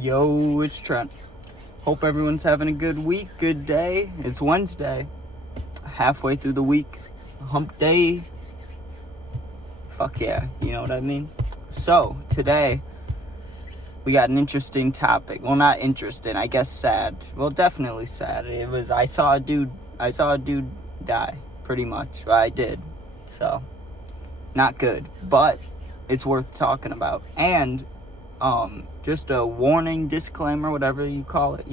Yo, it's Trent. Hope everyone's having a good week, good day. It's Wednesday, halfway through the week, hump day. Fuck yeah, you know what I mean? So, today, we got an interesting topic. Well, not interesting, I guess sad. Well, definitely sad. I saw a dude die, pretty much. Well, I did, so, not good. But, it's worth talking about. And, just a warning, disclaimer, whatever you call it,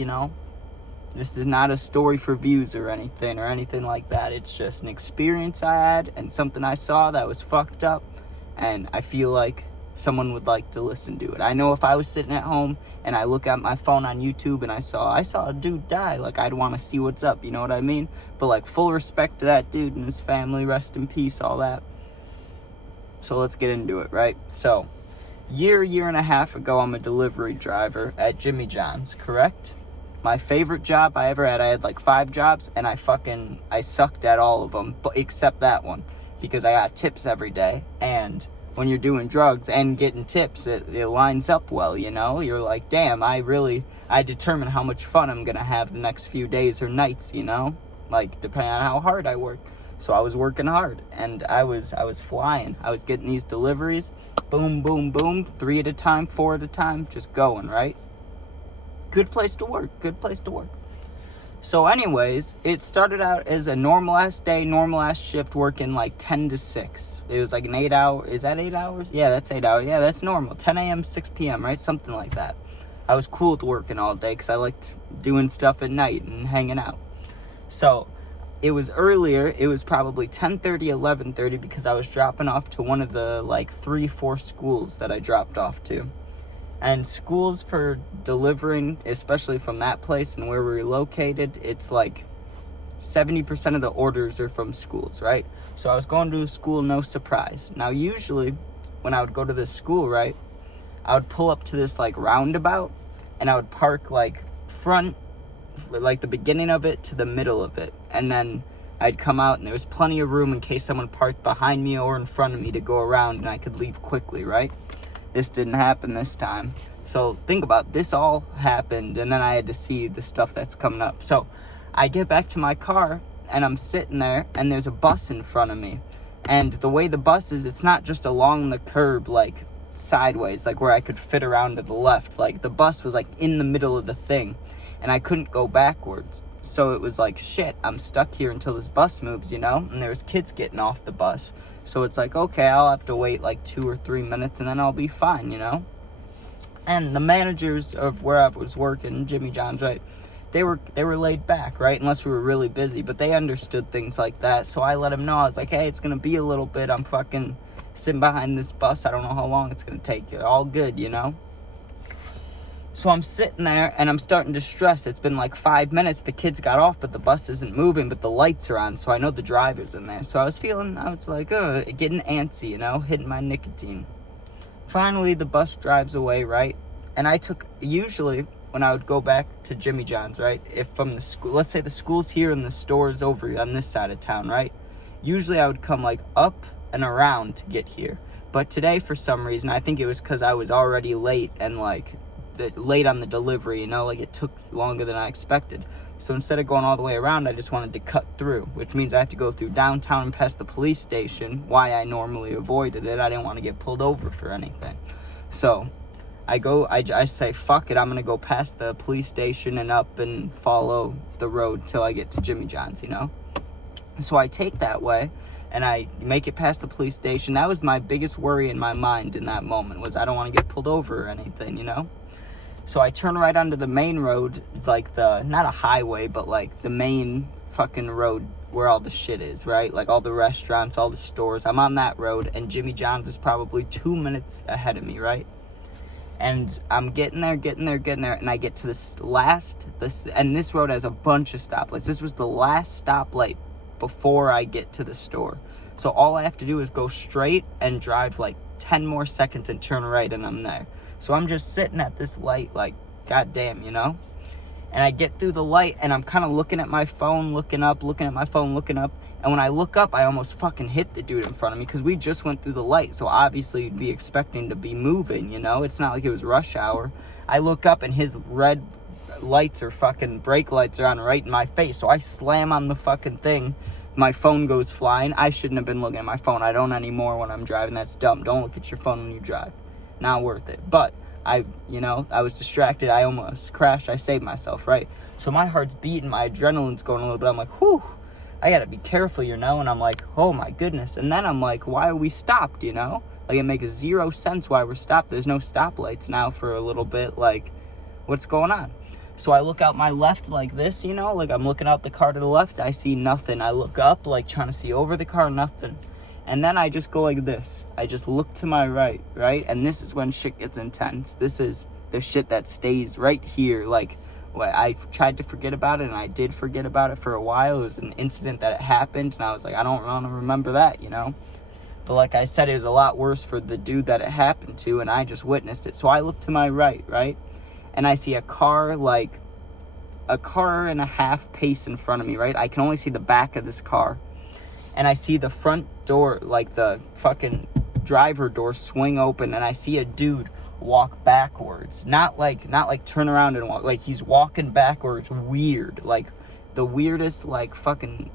This is not a story for views or anything like that. It's just an experience I had and something I saw that was fucked up, and I feel like someone would like to listen to it. I know if I was sitting at home and I look at my phone on YouTube and I saw a dude die, like, I'd want to see what's up, you know what I mean? But, like, full respect to that dude and his family, rest in peace, all that. So let's get into it, right? So, year and a half ago, I'm a delivery driver at Jimmy John's, correct? My favorite job I ever had. I had like 5 jobs, and I sucked at all of them, but except that one, because I got tips every day. And when you're doing drugs and getting tips, it lines up well, You're like, damn, I determine how much fun I'm gonna have the next few days or nights, like, depending on how hard I work. So I was working hard, and I was flying. I was getting these deliveries, boom, boom, boom, 3 at a time, 4 at a time, just going, right? Good place to work. So anyways, it started out as a normal-ass day, normal-ass shift, working like 10 to 6. It was like an 8-hour, is that 8 hours? Yeah, that's 8 hours. Yeah, that's normal. 10 a.m., 6 p.m., right? Something like that. I was cool with working all day because I liked doing stuff at night and hanging out. So it was earlier. It was probably 10:30, 11:30, because I was dropping off to one of the, 3-4 schools that I dropped off to. And schools for delivering, especially from that place and where we're located, it's like 70% of the orders are from schools, right? So I was going to a school, no surprise. Now, usually, when I would go to this school, right, I would pull up to this, roundabout, and I would park, front, the beginning of it to the middle of it. And then I'd come out, and there was plenty of room in case someone parked behind me or in front of me to go around, and I could leave quickly, right? This didn't happen this time. So think about it. This all happened, and then I had to see the stuff that's coming up. So I get back to my car, and I'm sitting there, and there's a bus in front of me. And the way the bus is, it's not just along the curb, sideways, where I could fit around to the left. The bus was, in the middle of the thing, and I couldn't go backwards. So it was shit, I'm stuck here until this bus moves, And there was kids getting off the bus. So it's okay, I'll have to wait 2 or 3 minutes and then I'll be fine, And the managers of where I was working, Jimmy John's, right, they were laid back, right, unless we were really busy, but they understood things like that. So I let them know. I was like, hey, it's going to be a little bit. I'm fucking sitting behind this bus. I don't know how long it's going to take. All good, So I'm sitting there, and I'm starting to stress. It's been 5 minutes. The kids got off, but the bus isn't moving, but the lights are on, so I know the driver's in there. So I was getting antsy, hitting my nicotine. Finally, the bus drives away, right? And usually, when I would go back to Jimmy John's, right, if from the school, let's say the school's here and the store's over on this side of town, right? Usually I would come, up and around to get here. But today, for some reason, I think it was because I was already late and, late on the delivery, it took longer than I expected. So instead of going all the way around, I just wanted to cut through, which means I have to go through downtown and past the police station, why I normally avoided it. I didn't want to get pulled over for anything. So I say, fuck it, I'm going to go past the police station and up and follow the road till I get to Jimmy John's, So I take that way, and I make it past the police station. That was my biggest worry in my mind in that moment, was I don't want to get pulled over or anything, So I turn right onto the main road, not a highway, but the main fucking road where all the shit is, right? All the restaurants, all the stores. I'm on that road, and Jimmy John's is probably 2 minutes ahead of me, right? And I'm getting there, and I get to this road has a bunch of stoplights. This was the last stoplight before I get to the store. So all I have to do is go straight and drive 10 more seconds and turn right, and I'm there. So I'm just sitting at this light, goddamn, And I get through the light, and I'm kind of looking at my phone, looking up. And when I look up, I almost fucking hit the dude in front of me because we just went through the light. So obviously you'd be expecting to be moving, you know? It's not like it was rush hour. I look up, and his red lights or fucking brake lights are on right in my face. So I slam on the fucking thing. My phone goes flying. I shouldn't have been looking at my phone. I don't anymore when I'm driving. That's dumb. Don't look at your phone when you drive. Not worth it. But I was distracted. I almost crashed. I saved myself, right? So my heart's beating. My adrenaline's going a little bit. I'm like, whew, I gotta be careful, you know? And I'm like, oh my goodness. And then I'm like, why are we stopped, you know? Like, it makes zero sense why we're stopped. There's no stoplights now for a little bit. Like, what's going on? So I look out my left like this, you know? Like, I'm looking out the car to the left. I see nothing. I look up, like, trying to see over the car, nothing. And then I just go like this. I just look to my right? And this is when shit gets intense. This is the shit that stays right here. Like, I tried to forget about it, and I did forget about it for a while. It was an incident that happened, and I was like, I don't want to remember that, you know? But like I said, it was a lot worse for the dude that it happened to, and I just witnessed it. So I look to my right? And I see a car and a half pace in front of me, right? I can only see the back of this car. And I see the front door, like the fucking driver door, swing open, and I see a dude walk backwards. Not like turn around and walk. Like, he's walking backwards weird. Like, the weirdest, like, fucking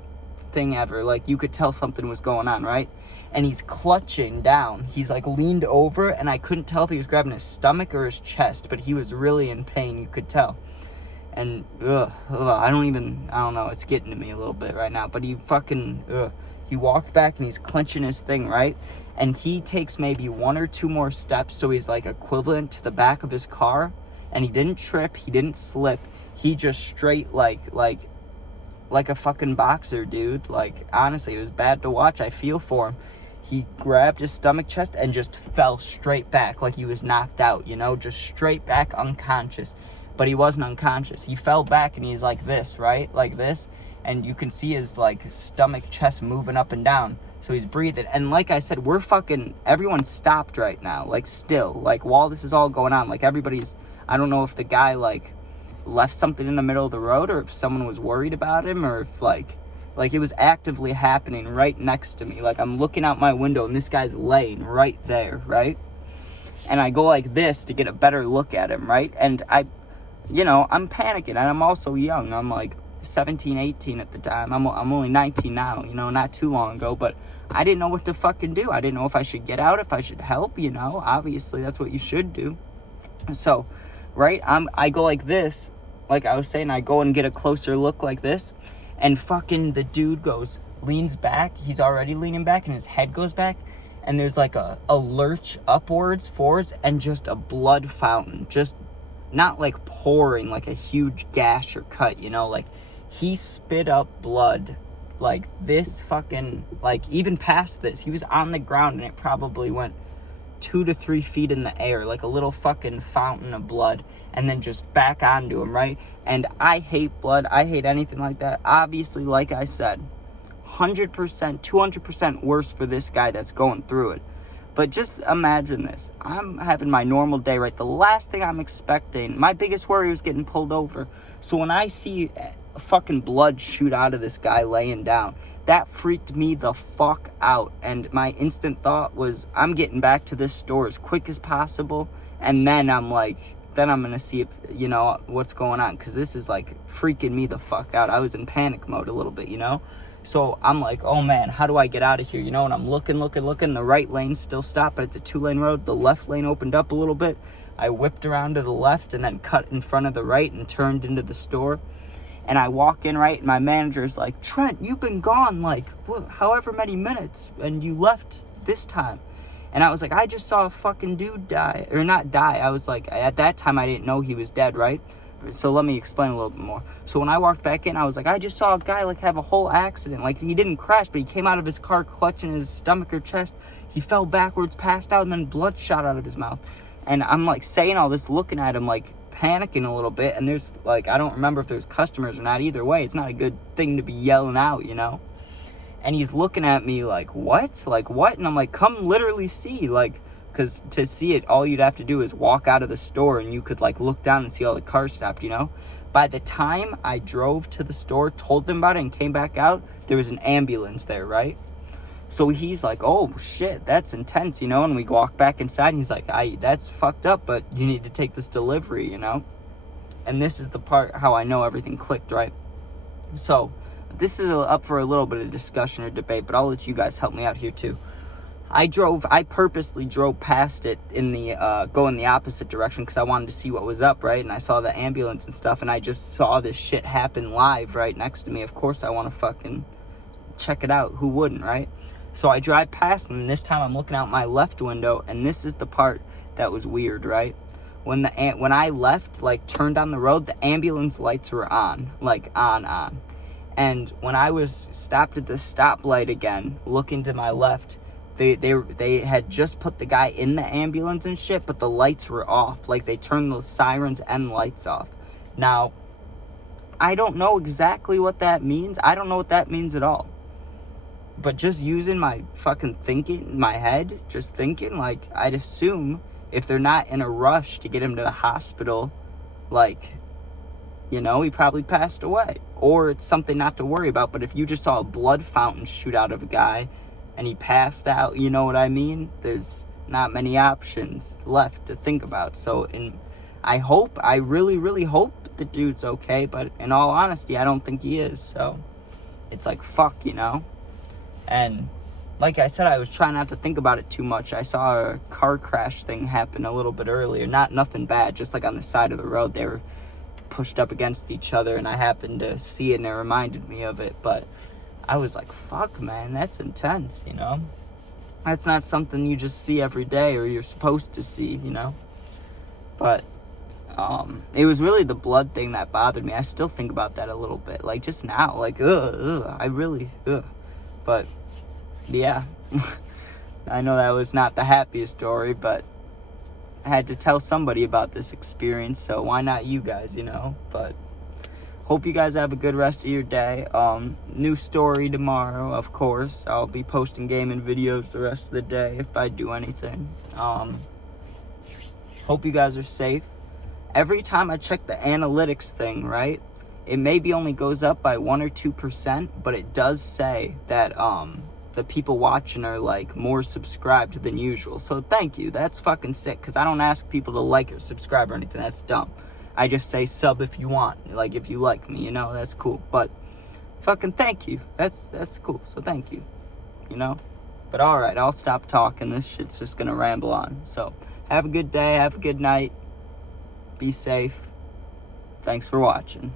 thing ever. Like, you could tell something was going on, right? And he's clutching down. He's, like, leaned over, and I couldn't tell if he was grabbing his stomach or his chest, but he was really in pain, you could tell. And, I don't know, it's getting to me a little bit right now, but he walked back, and he's clenching his thing, right? And he takes maybe one or two more steps, so he's, like, equivalent to the back of his car, and he didn't trip, he didn't slip, he just straight, like a fucking boxer, dude. Like, honestly, it was bad to watch. I feel for him. He grabbed his stomach, chest, and just fell straight back like he was knocked out, you know? Just straight back, unconscious. But he wasn't unconscious. He fell back, and he's like this, right? Like this. And you can see his, like, stomach, chest moving up and down. So he's breathing. And like I said, everyone's stopped right now. Like, still. Like, while this is all going on, like, I don't know if the guy, like, left something in the middle of the road, or if someone was worried about him, or if, like it was actively happening right next to me. Like, I'm looking out my window, and this guy's laying right there, right? And I go like this to get a better look at him, right? And I'm panicking, and I'm also young. I'm like 17, 18 at the time. I'm only 19 now, you know, not too long ago, but I didn't know what to fucking do. I didn't know if I should get out, if I should help, you know? Obviously, that's what you should do. So, right, I go like this, like I was saying, I go and get a closer look like this, and fucking the dude leans back, he's already leaning back, and his head goes back, and there's like a lurch forwards, and just a blood fountain, just not like pouring like a huge gash or cut, you know, like he spit up blood, like this fucking, like even past this, he was on the ground, and it probably went 2 to 3 feet in the air, like a little fucking fountain of blood, and then just back onto him, right? And I hate blood. I hate anything like that. Obviously, like I said, 100%, 200% worse for this guy that's going through it. But just imagine this. I'm having my normal day, right? The last thing I'm expecting, my biggest worry was getting pulled over. So when I see fucking blood shoot out of this guy laying down, that freaked me the fuck out. And my instant thought was, I'm getting back to this store as quick as possible. And then I'm going to see if, you know, what's going on. Because this is, like, freaking me the fuck out. I was in panic mode a little bit, you know. So I'm like, oh, man, how do I get out of here, you know? And I'm looking. The right lane still stopped, but it's a 2-lane road. The left lane opened up a little bit. I whipped around to the left and then cut in front of the right and turned into the store. And I walk in, right, and my manager's like, Trent, you've been gone, like, however many minutes, and you left this time. And I was like, I just saw a fucking dude die. Or not die. I was like, at that time, I didn't know he was dead, right? So let me explain a little bit more. So when I walked back in, I was like, I just saw a guy, like, have a whole accident. Like, he didn't crash, but he came out of his car clutching his stomach or chest. He fell backwards, passed out, and then blood shot out of his mouth. And I'm, like, saying all this, looking at him, like, panicking a little bit, and there's, like, I don't remember if there's customers or not. Either way, it's not a good thing to be yelling out, you know? And he's looking at me like, what? Like, what? And I'm like, come literally see, like, because to see it, all you'd have to do is walk out of the store, and you could, like, look down and see all the cars stopped, you know? By the time I drove to the store, told them about it, and came back out, there was an ambulance there, right? So he's like, oh, shit, that's intense, you know? And we walk back inside, and he's like, that's fucked up, but you need to take this delivery, you know? And this is the part how I know everything clicked, right? So this is up for a little bit of discussion or debate, but I'll let you guys help me out here, too. I purposely drove past it go in the opposite direction because I wanted to see what was up, right? And I saw the ambulance and stuff, and I just saw this shit happen live right next to me. Of course I want to fucking check it out. Who wouldn't, right? So I drive past, and this time I'm looking out my left window, and this is the part that was weird, right? When I left, like, turned on the road, the ambulance lights were on, like, on. And when I was stopped at the stoplight again, looking to my left, they had just put the guy in the ambulance and shit, but the lights were off. Like, they turned the sirens and lights off. Now, I don't know exactly what that means. I don't know what that means at all. But just using my fucking thinking, my head, just thinking, like, I'd assume if they're not in a rush to get him to the hospital, like, you know, he probably passed away. Or it's something not to worry about. But if you just saw a blood fountain shoot out of a guy and he passed out, you know what I mean? There's not many options left to think about. So I really, really hope the dude's okay. But in all honesty, I don't think he is. So it's like, fuck, you know? And like I said, I was trying not to think about it too much. I saw a car crash thing happen a little bit earlier. Nothing bad, just like on the side of the road. They were pushed up against each other, and I happened to see it, and it reminded me of it. But I was like, fuck, man, that's intense, you know? That's not something you just see every day or you're supposed to see, you know? But it was really the blood thing that bothered me. I still think about that a little bit. Like, just now, like, ugh. But, yeah. I know that was not the happiest story, but I had to tell somebody about this experience, so why not you guys, you know? But hope you guys have a good rest of your day. New story tomorrow, of course. I'll be posting gaming videos the rest of the day if I do anything. Hope you guys are safe. Every time I check the analytics thing, right, it maybe only goes up by 1 or 2%, but it does say that the people watching are, like, more subscribed than usual. So thank you. That's fucking sick, because I don't ask people to like or subscribe or anything. That's dumb. I just say sub if you want. Like, if you like me, you know, that's cool. But fucking thank you. That's cool. So thank you, you know? But alright, I'll stop talking. This shit's just gonna ramble on. So have a good day. Have a good night. Be safe. Thanks for watching.